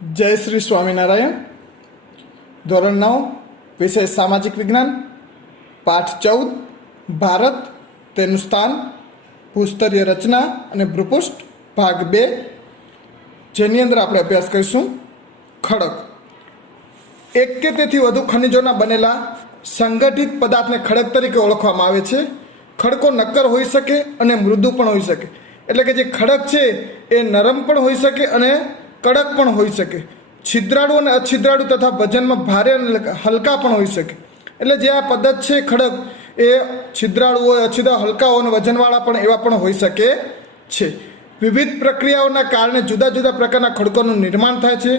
जय श्री स्वामीनारायण। ધોરણ 9 વિષય સામાજિક વિજ્ઞાન, પાઠ 14 ભારત, તેનું સ્થાન, ભૂસ્તરીય રચના અને ભૂપૃષ્ઠ, ભાગ 2, જેની અંદર આપણે અભ્યાસ કરીશું ખડક. એક કે તેથી વધુ ખનિજોના બનેલા સંગઠિત પદાર્થને ખડક તરીકે ઓળખવામાં આવે છે. ખડકો નક્કર હોઈ શકે અને મૃદુ પણ હોઈ શકે. એટલે કે જે ખડક છે એ નરમ પણ હોઈ શકે અને કડક પણ હોઈ શકે. છિદ્રાળુ અને અછિદ્રાળુ તથા વજનમાં ભારે અને હલકા પણ હોઈ શકે. એટલે જે આ પદાર્થ છે ખડક, એ છિદ્રાળુ હોય, અછિદ્રાળુ, હલકા હોય અને વજનવાળા પણ એવા પણ હોઈ શકે છે. વિવિધ પ્રક્રિયાઓના કારણે જુદા જુદા પ્રકારના ખડકોનું નિર્માણ થાય છે.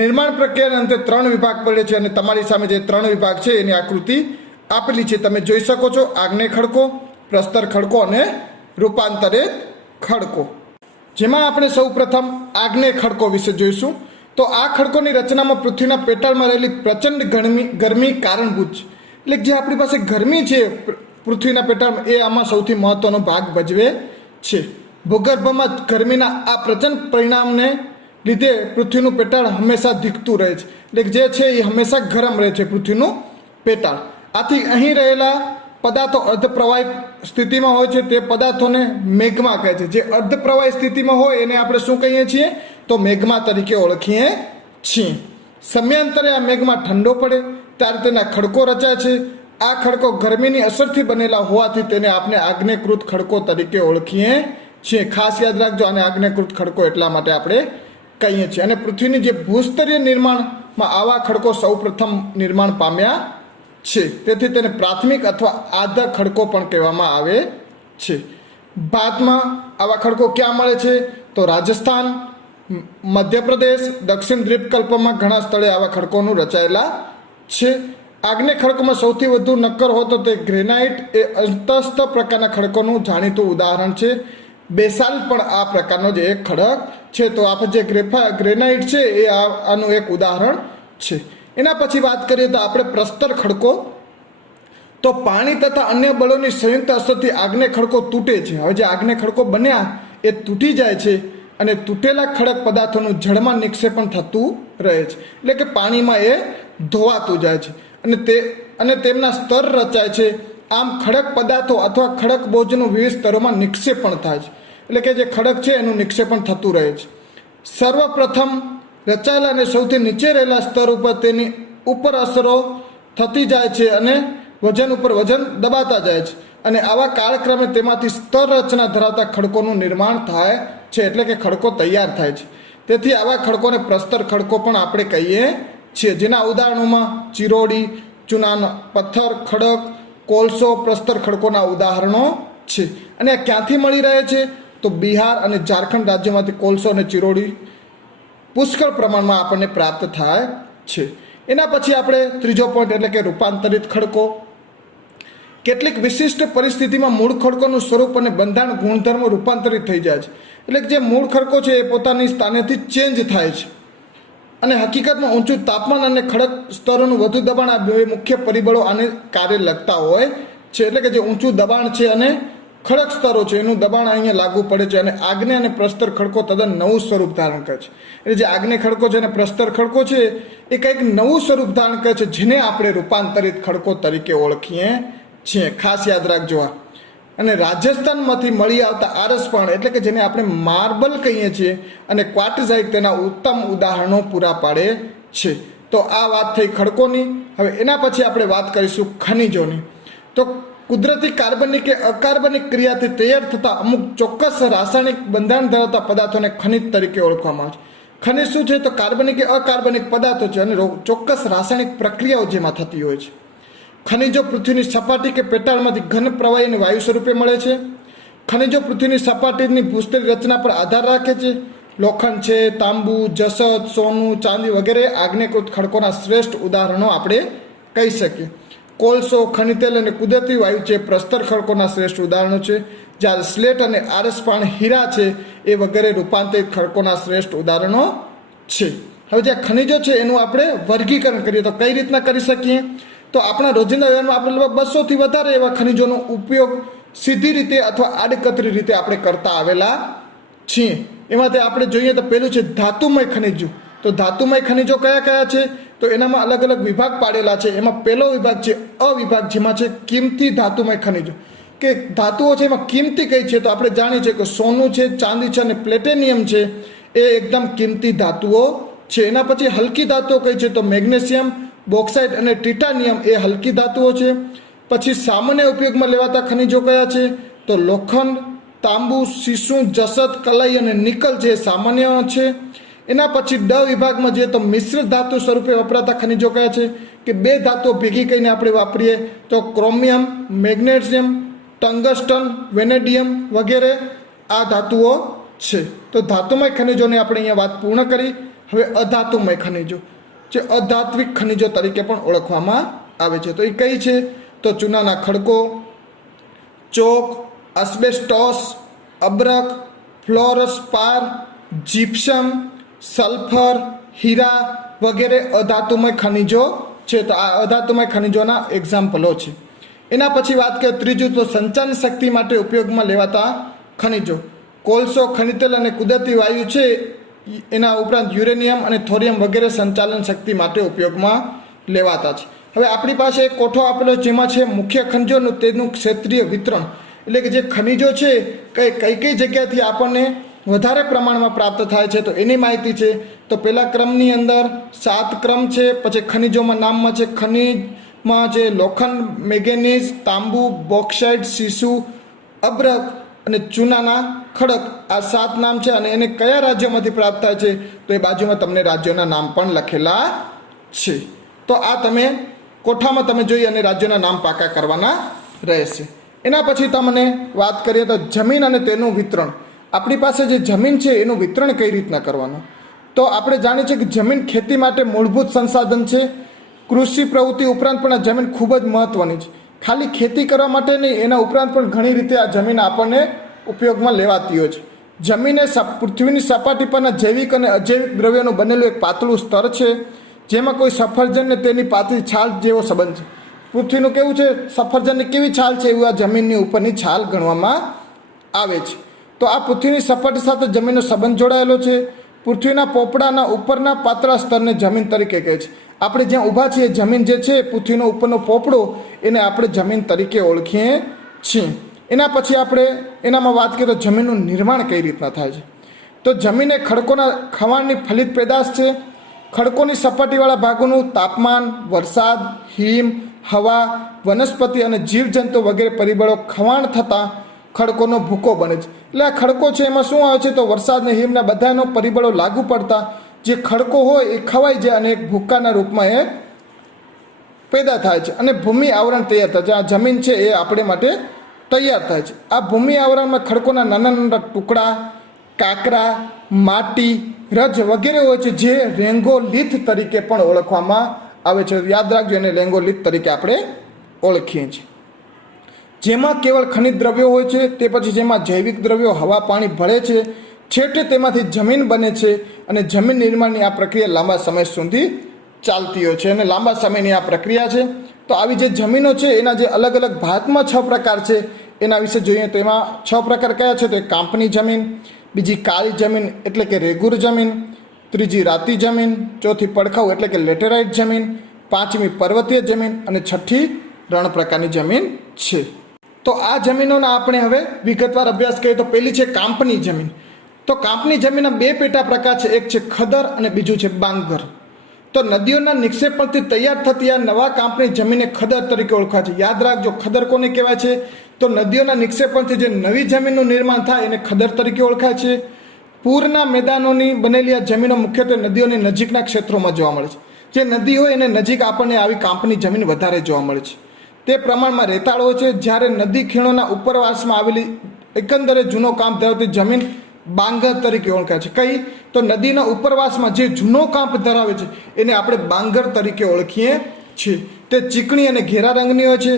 નિર્માણ પ્રક્રિયાના અંતે 3 વિભાગ પડે છે અને તમારી સામે જે 3 વિભાગ છે એની આકૃતિ આપેલી છે, તમે જોઈ શકો છો. આગ્નેય ખડકો, પ્રસ્તર ખડકો અને રૂપાંતરિત ખડકો. જેમાં આપણે સૌ પ્રથમ આગ્નેય ખડકો વિશે જોઈશું. તો આ ખડકોની રચનામાં પૃથ્વીના પેટાળમાં રહેલી પ્રચંડ ગરમી કારણભૂત છે. એટલે જે આપણી પાસે ગરમી છે પૃથ્વીના પેટાળમાં, એ આમાં સૌથી મહત્વનો ભાગ ભજવે છે. ભૂગર્ભમાં ગરમીના આ પ્રચંડ પરિણામને લીધે પૃથ્વીનું પેટાળ હંમેશા ધીકતું રહે છે. એટલે જે છે એ હંમેશા ગરમ રહે છે પૃથ્વીનું પેટાળ. આથી અહીં રહેલા પદાર્થો અર્ધપ્રવાહી સ્થિતિમાં હોય છે. તે પદાર્થોને મેગ્મા કહે છે. જે અર્ધપ્રવાહી સ્થિતિમાં હોય એને આપણે શું કહીએ છીએ? તો મેગ્મા તરીકે ઓળખીએ છીએ. સમયાંતરે આ મેગ્મા ઠંડો પડે ત્યારે તેના ખડકો રચાય છે. આ ખડકો ગરમીની અસરથી બનેલા હોવાથી તેને આપણે આગ્નેયકૃત ખડકો તરીકે ઓળખીએ છીએ. ખાસ યાદ રાખજો, આને આગ્નેયકૃત ખડકો એટલા માટે આપણે કહીએ છીએ. અને પૃથ્વીની જે ભૂસ્તરીય નિર્માણમાં આવા ખડકો સૌ પ્રથમ નિર્માણ પામ્યા છે. તેથી તેને પ્રાથમિક અથવા આધા ખડકો પણ કહેવામાં આવે છે. ભારતમાં આવા ખડકો ક્યાં મળે છે? તો રાજસ્થાન, મધ્યપ્રદેશ, દક્ષિણ દ્વીપકલ્પમાં ઘણા સ્થળે આવા ખડકોનું રચાયેલા છે. આગ્નેય ખડકોમાં સૌથી વધુ નક્કર હોતો તે ગ્રેનાઇટ એ અંતસ્થ પ્રકારના ખડકોનું જાણીતું ઉદાહરણ છે. બેસાલ્ટ પણ આ પ્રકારનો જ એક ખડક છે. તો આપણે જે ગ્રેનાઇટ છે એ આનું એક ઉદાહરણ છે. એના પછી વાત કરીએ તો આપણે પ્રસ્તર ખડકો. તો પાણી તથા અન્ય બળોની સંયુક્ત અસરથી આગ્નેય ખડકો તૂટે છે. હવે જે આગ્નેય ખડકો બન્યા એ તૂટી જાય છે અને તૂટેલા ખડક પદાર્થોનું જળમાં નિક્ષેપણ થતું રહે છે. એટલે કે પાણીમાં એ ધોવાતું જાય છે અને તેમના સ્તર રચાય છે. આમ ખડક પદાર્થો અથવા ખડક બોજનું વિવિધ સ્તરોમાં નિક્ષેપણ થાય છે. એટલે કે જે ખડક છે એનું નિક્ષેપણ થતું રહે છે. સર્વપ્રથમ રચાયેલા અને સૌથી નીચે રહેલા સ્તર ઉપર તેની ઉપર અસરો થતી જાય છે અને વજન ઉપર વજન દબાતા જાય છે. અને આવા કાળક્રમે તેમાંથી સ્તર રચના ધરાવતા ખડકોનું નિર્માણ થાય છે. એટલે કે ખડકો તૈયાર થાય છે. તેથી આવા ખડકોને પ્રસ્તર ખડકો પણ આપણે કહીએ છીએ. જેના ઉદાહરણોમાં ચિરોડી, ચૂનાનો પથ્થર, ખડક, કોલસો પ્રસ્તર ખડકોના ઉદાહરણો છે. અને આ ક્યાંથી મળી રહે છે? તો બિહાર અને ઝારખંડ રાજ્યોમાંથી કોલસો અને ચિરોડી પુષ્કળ પ્રમાણમાં આપણને પ્રાપ્ત થાય છે. એના પછી આપણે ત્રીજો પોઈન્ટ એટલે કે રૂપાંતરિત ખડકો. કેટલીક વિશિષ્ટ પરિસ્થિતિમાં મૂળ ખડકોનું સ્વરૂપ અને બંધારણ ગુણધર્મો રૂપાંતરિત થઈ જાય છે. એટલે કે જે મૂળ ખડકો છે એ પોતાની સ્થાનેથી ચેન્જ થાય છે. અને હકીકતમાં ઊંચું તાપમાન અને ખડક સ્તરોનું વધુ દબાણ, આ બે મુખ્ય પરિબળો આને કાર્ય લગતા હોય છે. એટલે કે જે ઊંચું દબાણ છે અને ખડક સ્તરો છે એનું દબાણ અહીંયા લાગુ પડે છે. અને આગ્નેય અને પ્રસ્તર ખડકો તદ્દન નવું સ્વરૂપ ધારણ કરે છે. એટલે જે આગ્નેય ખડકો છે અને પ્રસ્તર ખડકો છે એ કંઈક નવું સ્વરૂપ ધારણ કરે છે, જેને આપણે રૂપાંતરિત ખડકો તરીકે ઓળખીએ છીએ. ખાસ યાદ રાખજો આ. અને રાજસ્થાનમાંથી મળી આવતા આરસપણ, એટલે કે જેને આપણે માર્બલ કહીએ છીએ, અને ક્વાર્ટઝાઇટ તેના ઉત્તમ ઉદાહરણો પૂરા પાડે છે. તો આ વાત થઈ ખડકોની. હવે એના પછી આપણે વાત કરીશું ખનિજોની. તો કુદરતી કાર્બનિક કે અકાર્બનિક ક્રિયાથી તૈયાર થતા અમુક ચોક્કસ રાસાયણિક બંધારણ ધરાવતા પદાર્થોને ખનિજ તરીકે ઓળખવામાં આવે છે. ખનિજ શું છે? તો કાર્બનિક કે અકાર્બનિક પદાર્થો છે અને ચોક્કસ રાસાયણિક પ્રક્રિયાઓ જેમાં થતી હોય છે. ખનિજો પૃથ્વીની સપાટી કે પેટાળમાંથી ઘન પ્રવાહી અને વાયુ સ્વરૂપે મળે છે. ખનિજો પૃથ્વીની સપાટીની ભૂસ્તરીય રચના પર આધાર રાખે છે. લોખંડ છે, તાંબુ, જસત, સોનું, ચાંદી વગેરે આગ્નેયકૃત ખડકોના શ્રેષ્ઠ ઉદાહરણો આપણે કહી શકીએ. કોલસો, ખનિજ તેલ અને કુદરતી વાયુ છે પ્રસ્તર ખડકોના શ્રેષ્ઠ ઉદાહરણો છે. જ્યારે સ્લેટ અને આરસપાણ, હીરા છે એ વગેરે રૂપાંતરિત ખડકોના શ્રેષ્ઠ ઉદાહરણો છે. હવે જે ખનિજો છે એનું આપણે વર્ગીકરણ કરીએ તો કઈ રીતના કરી શકીએ? તો આપણા રોજિંદા વ્યવહારમાં આપણે લગભગ 200થી વધારે એવા ખનિજોનો ઉપયોગ સીધી રીતે અથવા આડકતરી રીતે આપણે કરતા આવેલા છીએ. એમાંથી આપણે જોઈએ તો પહેલું છે ધાતુમય ખનિજો. તો ધાતુમય ખનિજો કયા કયા છે? તો એનામાં અલગ અલગ વિભાગ પાડેલા છે. એમાં પહેલો વિભાગ છે અવિભાગ, જેમાં છે કિંમતી ધાતુમય ખનિજો. કે ધાતુઓ છે એમાં કિંમતી કઈ છે? તો આપણે જાણીએ છીએ કે સોનું છે, ચાંદી છે અને પ્લેટિનિયમ છે એ એકદમ કિંમતી ધાતુઓ છે. એના પછી હલકી ધાતુઓ કઈ છે? તો મેગ્નેશિયમ, બોક્સાઇટ અને ટિટાનિયમ એ હલકી ધાતુઓ છે. પછી સામાન્ય ઉપયોગમાં લેવાતા ખનિજો કયા છે? તો લોખંડ, તાંબુ, સીસું, જસત, કલાઈ અને નિકલ છે સામાન્ય છે. એના પછી ડ વિભાગમાં જોઈએ તો મિશ્ર ધાતુ સ્વરૂપે વપરાતા ખનિજો કયા છે? કે બે ધાતુઓ ભેગી કરીને આપણે વાપરીએ તો ક્રોમિયમ, મેગ્નેશિયમ, ટંગસ્ટન, વેનેડિયમ વગેરે આ ધાતુઓ છે. તો ધાતુમય ખનિજોને આપણે અહીંયા વાત પૂર્ણ કરી. હવે અધાતુમય ખનિજો, જે અધાત્વિક ખનિજો તરીકે પણ ઓળખવામાં આવે છે. તો એ કઈ છે? તો ચૂનાના ખડકો, ચોક, એસ્બેસ્ટોસ, અબ્રક, ફ્લોરસ્પાર, જીપ્સમ, સલ્ફર, હીરા વગેરે અધાતુમય ખનિજો છે. તો આ અધાતુમય ખનિજોના એક્ઝામ્પલો છે. એના પછી વાત કરીએ ત્રીજું, તો સંચાલન શક્તિ માટે ઉપયોગમાં લેવાતા ખનિજો. કોલસો, ખનિજ તેલ અને કુદરતી વાયુ છે. એના ઉપરાંત યુરેનિયમ અને થોરિયમ વગેરે સંચાલન શક્તિ માટે ઉપયોગમાં લેવાતા છે. હવે આપણી પાસે એક કોઠો આપેલો જેમાં છે મુખ્ય ખનિજોનું તેનું ક્ષેત્રીય વિતરણ, એટલે કે જે ખનિજો છે કઈ કઈ જગ્યાથી આપણને વધારે પ્રમાણમાં પ્રાપ્ત થાય છે તો એની માહિતી છે. તો પહેલા ક્રમની અંદર 7 ક્રમ છે. પછી ખનિજોમાં નામમાં છે ખનિજમાં છે લોખંડ, મેંગેનીઝ, તાંબુ, બોક્સાઇટ, સીસુ, અબ્રક અને ચૂનાના ખડક. આ 7 નામ છે અને એને કયા રાજ્યોમાંથી પ્રાપ્ત થાય છે તો એ બાજુમાં તમને રાજ્યોના નામ પણ લખેલા છે. તો આ તમે કોઠામાં તમે જોઈ અને રાજ્યોના નામ પાકા કરવાના રહેશે. એના પછી તમને વાત કરીએ તો જમીન અને તેનું વિતરણ. આપણી પાસે જે જમીન છે એનું વિતરણ કઈ રીતના કરવાનું? તો આપણે જાણીએ છીએ કે જમીન ખેતી માટે મૂળભૂત સંસાધન છે. કૃષિ પ્રવૃત્તિ ઉપરાંત પણ આ જમીન ખૂબ જ મહત્વની છે. ખાલી ખેતી કરવા માટે નહીં, એના ઉપરાંત પણ ઘણી રીતે આ જમીન આપણને ઉપયોગમાં લેવાતી હોય છે. જમીન એ પૃથ્વીની સપાટી પરના જૈવિક અને અજૈવિક દ્રવ્યોનું બનેલું એક પાતળું સ્તર છે, જેમાં કોઈ સફરજનને તેની પાતળી છાલ જેવો સંબંધ છે. પૃથ્વીનું કેવું છે? સફરજનની કેવી છાલ છે એવું આ જમીનની ઉપરની છાલ ગણવામાં આવે છે. તો આ પૃથ્વીની સપાટી સાથે જમીનનો સંબંધ જોડાયેલો છે. પૃથ્વીના પોપડાના ઉપરના પાતળા સ્તરને જમીન તરીકે કહે છે. આપણે જ્યાં ઊભા છીએ જમીન જે છે પૃથ્વીનો ઉપરનો પોપડો, એને આપણે જમીન તરીકે ઓળખીએ છીએ. એના પછી આપણે એનામાં વાત કરીએ તો જમીનનું નિર્માણ કઈ રીતના થાય છે. તો જમીન એ ખડકોના ખવાણની ફલિત પેદાશ છે. ખડકોની સપાટીવાળા ભાગોનું તાપમાન, વરસાદ, હિમ, હવા, વનસ્પતિ અને જીવજંતુ વગેરે પરિબળો ખવાણ થતાં ખડકોનો ભૂકો બને છે. એટલે આ ખડકો છે એમાં શું આવે છે? તો વરસાદ અને હિમના બધાનો પરિબળો લાગુ પડતા જે ખડકો હોય એ ખવાઈ જાય અને એક ભૂક્કાના રૂપમાં એ પેદા થાય છે અને ભૂમિ આવરણ તૈયાર થાય છે. આ જમીન છે એ આપણે માટે તૈયાર થાય છે. આ ભૂમિ આવરણમાં ખડકોના નાના નાના ટુકડા, કાંકરા, માટી, રજ વગેરે હોય છે જે રેંગોલિથ તરીકે પણ ઓળખવામાં આવે છે. યાદ રાખજો, એને રેંગોલિથ તરીકે આપણે ઓળખીએ છીએ. જેમાં કેવળ ખનિજ દ્રવ્યો હોય છે, તે પછી જેમાં જૈવિક દ્રવ્યો હવા પાણી ભળે છે, છેવટે તેમાંથી જમીન બને છે અને જમીન નિર્માણની આ પ્રક્રિયા લાંબા સમય સુધી ચાલતી હોય છે અને લાંબા સમયની આ પ્રક્રિયા છે. તો આવી જે જમીનો છે એના જે અલગ અલગ ભાતમાં 6 પ્રકાર છે એના વિશે જોઈએ તો એમાં 6 પ્રકાર કયા છે? તો એક કાંપની જમીન, બીજી કાળી જમીન એટલે કે રેગુર જમીન, ત્રીજી રાતી જમીન, ચોથી પડખાઉ એટલે કે લેટેરાઇટ જમીન, પાંચમી પર્વતીય જમીન અને છઠ્ઠી રણ પ્રકારની જમીન છે. તો આ જમીનોના આપણે હવે વિગતવાર અભ્યાસ કરીએ તો પહેલી છે કાંપની જમીન. તો કાંપની જમીનના 2 પેટા પ્રકાર છે, એક છે ખદર અને બીજું છે બાંગર. તો નદીઓના નિક્ષેપણથી તૈયાર થતી આ નવા કાંપની જમીનને ખદર તરીકે ઓળખાય છે. યાદ રાખજો, ખદર કોને કહેવાય છે? તો નદીઓના નિક્ષેપણથી જે નવી જમીનનું નિર્માણ થાય એને ખદર તરીકે ઓળખાય છે. પૂરના મેદાનોની બનેલી આ જમીનો મુખ્યત્વે નદીઓની નજીકના ક્ષેત્રોમાં જોવા મળે છે. જે નદી હોય એને નજીક આપણને આવી કાંપની જમીન વધારે જોવા મળે છે. તે પ્રમાણમાં રેતાળ હોય છે. જ્યારે નદી ખીણોના ઉપરવાસમાં આવેલી એકંદરે જૂનો કાંપ ધરાવતી જમીન બાંગર તરીકે ઓળખાય છે. કઈ? તો નદીના ઉપરવાસમાં જે જૂનો કાંપ ધરાવે છે એને આપણે બાંગર તરીકે ઓળખીએ છીએ. તે ચીકણી અને ઘેરા રંગની હોય છે.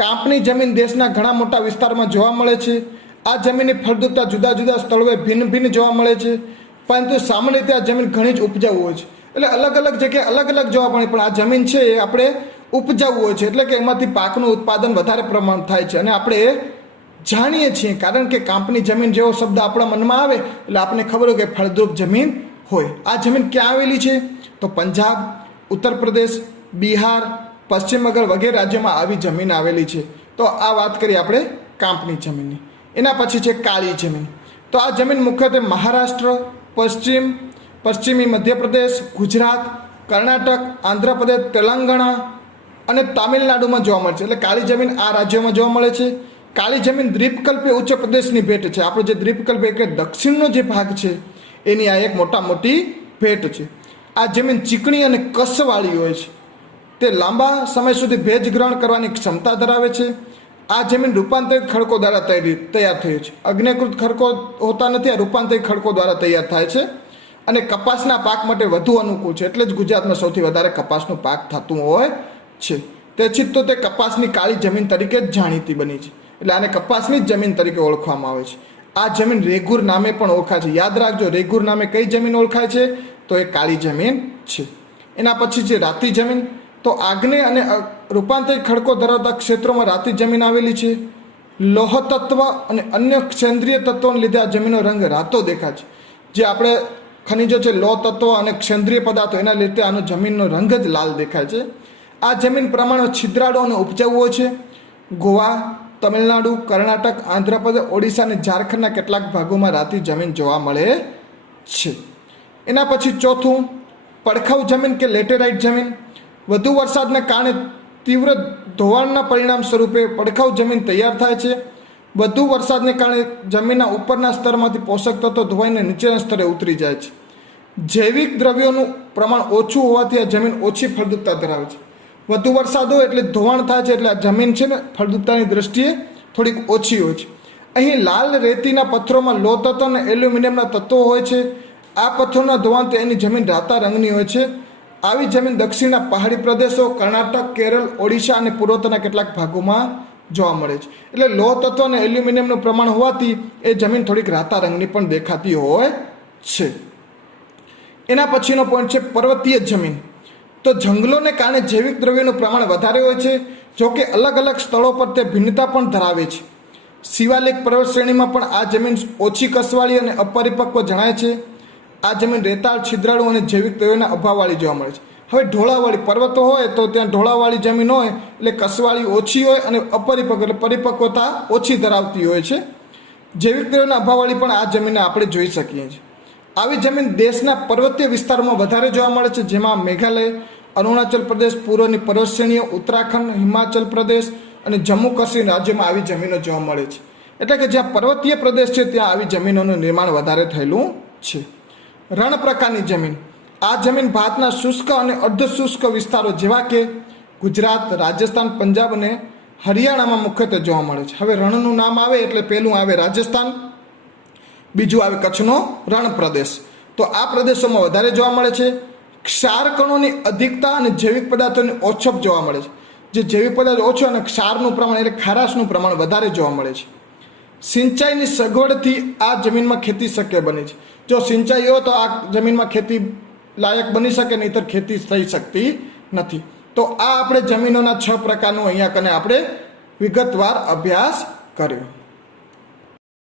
કાંપની જમીન દેશના ઘણા મોટા વિસ્તારમાં જોવા મળે છે. આ જમીનની ફળદ્રુપતા જુદા જુદા સ્થળોએ ભિન્ન ભિન્ન જોવા મળે છે, પરંતુ સામાન્ય રીતે આ જમીન ઘણી જ ઉપજાઉ હોય છે. એટલે અલગ અલગ જગ્યાએ અલગ અલગ જોવા મળે, પણ આ જમીન છે એ આપણે ઉપજાઉ હોય છે, એટલે કે એમાંથી પાકનું ઉત્પાદન વધારે પ્રમાણ થાય છે અને આપણે એ જાણીએ છીએ. કારણ કે કાંપની જમીન જેવો શબ્દ આપણા મનમાં આવે એટલે આપણને ખબર હોય કે ફળદ્રુપ જમીન હોય. આ જમીન ક્યાં આવેલી છે? તો પંજાબ, ઉત્તર પ્રદેશ, બિહાર, પશ્ચિમ બંગાળ વગેરે રાજ્યોમાં આવી જમીન આવેલી છે. તો આ વાત કરીએ આપણે કાંપની જમીનની. એના પછી છે કાળી જમીન. તો આ જમીન મુખ્યત્વે મહારાષ્ટ્ર, પશ્ચિમી મધ્યપ્રદેશ, ગુજરાત, કર્ણાટક, આંધ્રપ્રદેશ, તેલંગાણા અને તામિલનાડુમાં જોવા મળે છે. એટલે કાળી જમીન આ રાજ્યોમાં જોવા મળે છે. કાળી જમીન દ્વીપકલ્પીય ઉચ્ચ પ્રદેશની ભેટ છે. આપણો જે દ્વીપકલ્પીય કે દક્ષિણનો જે ભાગ છે એની આ એક મોટી ભેટ છે. આ જમીન ચીકણી અને કસવાળી હોય છે. તે લાંબા સમય સુધી ભેજ ગ્રહણ કરવાની ક્ષમતા ધરાવે છે. આ જમીન રૂપાંતરિત ખડકો દ્વારા તૈયાર થઈ છે. અગ્નિકૃત ખડકો હોતા નથી, આ રૂપાંતરિત ખડકો દ્વારા તૈયાર થાય છે અને કપાસના પાક માટે વધુ અનુકૂળ છે. એટલે જ ગુજરાતમાં સૌથી વધારે કપાસનું પાક થતું હોય છે. તેથી તો તે કપાસની કાળી જમીન તરીકે જ જાણીતી બની છે. એટલે આને કપાસની જ જમીન તરીકે ઓળખવામાં આવે છે. આ જમીન રેગુર નામે પણ ઓળખાય છે. યાદ રાખજો, રેગુર નામે કઈ જમીન ઓળખાય છે? તો એ કાળી જમીન છે. એના પછી છે રાતી જમીન. તો આગ્નેય અને રૂપાંતરિત ખડકો ધરાવતા ક્ષેત્રોમાં રાતી જમીન આવેલી છે. લોહ તત્વ અને અન્ય ક્ષેન્દ્રીય તત્વોને લીધે આ જમીનનો રંગ રાતો દેખાય છે. જે આપણે ખનિજો છે, લોહ તત્વ અને ક્ષેન્દ્રીય પદાર્થો, એના લીધે આનો જમીનનો રંગ જ લાલ દેખાય છે. આ જમીન પ્રમાણે છિદ્રાળુ અને ઉપજાઉ હોય છે. ગોવા, તમિલનાડુ, કર્ણાટક, આંધ્રપ્રદેશ, ઓડિશા અને ઝારખંડના કેટલાક ભાગોમાં રાતી જમીન જોવા મળે છે. એના પછી ચોથું પડખાઉ જમીન કે લેટેરાઇટ જમીન. વધુ વરસાદને કારણે તીવ્ર ધોવાણના પરિણામ સ્વરૂપે પડખાઉ જમીન તૈયાર થાય છે. વધુ વરસાદને કારણે જમીનના ઉપરના સ્તરમાંથી પોષક તત્વો ધોવાઈને નીચેના સ્તરે ઉતરી જાય છે. જૈવિક દ્રવ્યોનું પ્રમાણ ઓછું હોવાથી આ જમીન ઓછી ફળદ્રુપતા ધરાવે છે. વધુ વરસાદ હોય એટલે ધોવાણ થાય છે, એટલે આ જમીન છે ને ફળદ્રુપતાની દ્રષ્ટિએ થોડીક ઓછી હોય છે. અહીં લાલ રેતીના પથ્થરોમાં લોહ તત્વ અને એલ્યુમિનિયમના તત્વો હોય છે. આ પથ્થરોના ધોવાણથી એની જમીન રાતા રંગની હોય છે. આવી જમીન દક્ષિણના પહાડી પ્રદેશો, કર્ણાટક, કેરળ, ઓડિશા અને પૂર્વોત્તરના કેટલાક ભાગોમાં જોવા મળે છે. એટલે લોહ તત્વ અને એલ્યુમિનિયમનું પ્રમાણ હોવાથી એ જમીન થોડીક રાતા રંગની પણ દેખાતી હોય છે. એના પછીનો પોઈન્ટ છે પર્વતીય જમીન. તો જંગલોને કારણે જૈવિક દ્રવ્યોનું પ્રમાણ વધારે હોય છે. જોકે અલગ અલગ સ્થળો પર તે ભિન્નતા પણ ધરાવે છે. શિવાલિક પર્વત શ્રેણીમાં પણ આ જમીન ઓછી કસવાળી અને અપરિપક્વ જણાય છે. આ જમીન રેતાળ, છિદ્રાળુ અને જૈવિક દ્રવ્યોના અભાવવાળી જોવા મળે છે. હવે ઢોળાવાળી પર્વતો હોય તો ત્યાં ઢોળાવાળી જમીન હોય એટલે કસવાળી ઓછી હોય અને અપરિપક્વ એટલે પરિપક્વતા ઓછી ધરાવતી હોય છે. જૈવિક દ્રવ્યોના અભાવવાળી પણ આ જમીનને આપણે જોઈ શકીએ છીએ. આવી જમીન દેશના પર્વતીય વિસ્તારોમાં વધારે જોવા મળે છે, જેમાં મેઘાલય, અરુણાચલ પ્રદેશ, પૂર્વની પર્વત શ્રેણીઓ, ઉત્તરાખંડ, હિમાચલ પ્રદેશ અને જમ્મુ કાશ્મીર રાજ્યોમાં આવી જમીનો જોવા મળે છે. એટલે કે જ્યાં પર્વતીય પ્રદેશ છે ત્યાં આવી જમીનોનું નિર્માણ વધારે થયેલું છે. રણ પ્રકારની જમીન. આ જમીન ભારતના શુષ્ક અને અર્ધ શુષ્ક વિસ્તારો જેવા કે ગુજરાત, રાજસ્થાન, પંજાબ અને હરિયાણામાં મુખ્યત્વે જોવા મળે છે. હવે રણનું નામ આવે એટલે પહેલું આવે રાજસ્થાન, બીજું આવે કચ્છનો રણ પ્રદેશ. તો આ પ્રદેશોમાં વધારે જોવા મળે છે. ક્ષાર કણોની અધિકતા અને જૈવિક પદાર્થોની ઓછપ જોવા મળે છે. જે જૈવિક પદાર્થ ઓછો અને ક્ષારનું પ્રમાણ એટલે ખારાશનું પ્રમાણ વધારે જોવા મળે છે. સિંચાઈની સગવડથી આ જમીનમાં ખેતી શક્ય બને છે. જો સિંચાઈ હોય તો આ જમીનમાં ખેતી લાયક બની શકે, નહીંતર ખેતી થઈ શકતી નથી. તો આ આપણે જમીનોના 6 પ્રકારનું અહીંયા કને આપણે વિગતવાર અભ્યાસ કર્યો.